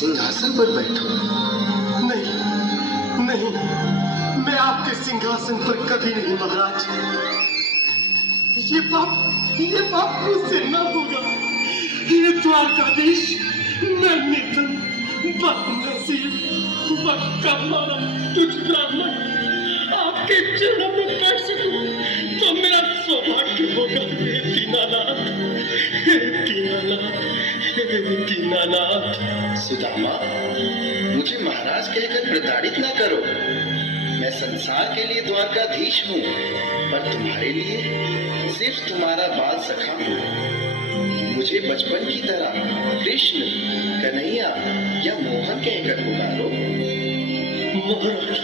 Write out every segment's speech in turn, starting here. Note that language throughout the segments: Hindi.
सिंहासन पर बैठो। नहीं नहीं, मैं आपके सिंहासन पर कभी नहीं महाराज। ये पाप मुझसे न होगा। ये द्वारकाधीश, मैं निर्धन, बदनसीब, बदकर्मा, तुझ ब्राह्मण आपके चरणों में बैठ सकूं तो मेरा सौभाग्य होगा। हे दीनानाथ, हे दीनानाथ, हे दीनानाथ। सुदामा, मुझे महाराज कहकर प्रताड़ित ना करो। मैं संसार के लिए द्वारकाधीश हूँ, पर तुम्हारे लिए सिर्फ तुम्हारा बाल सखा हूँ। मुझे बचपन की तरह कृष्ण, कन्हैया या मोहन कहकर पुकारो। महाराज,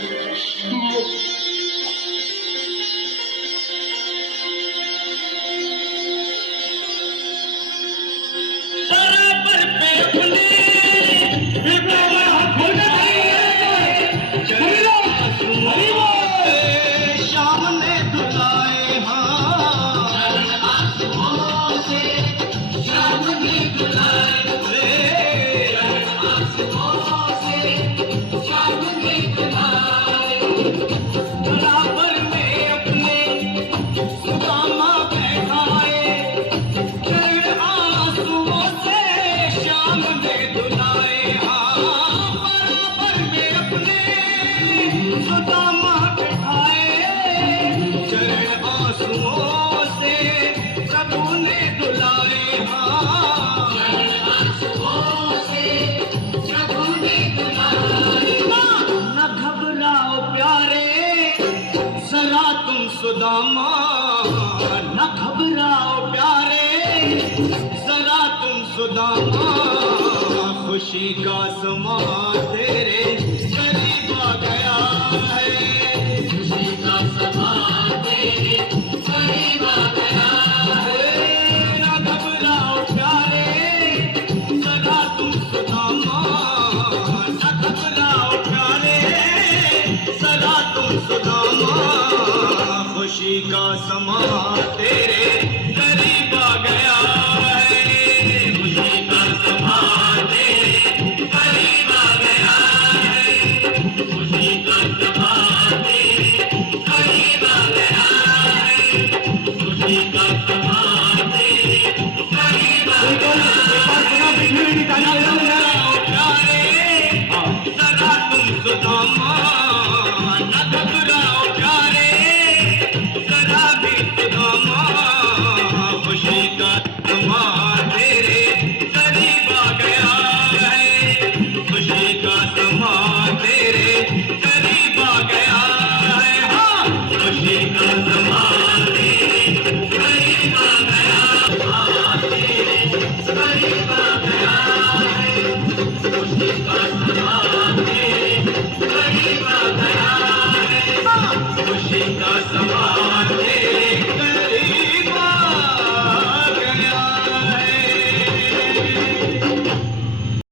सुदामा, न घबराओ प्यारे, जरा तुम सुदामा, खुशी का समा तेरे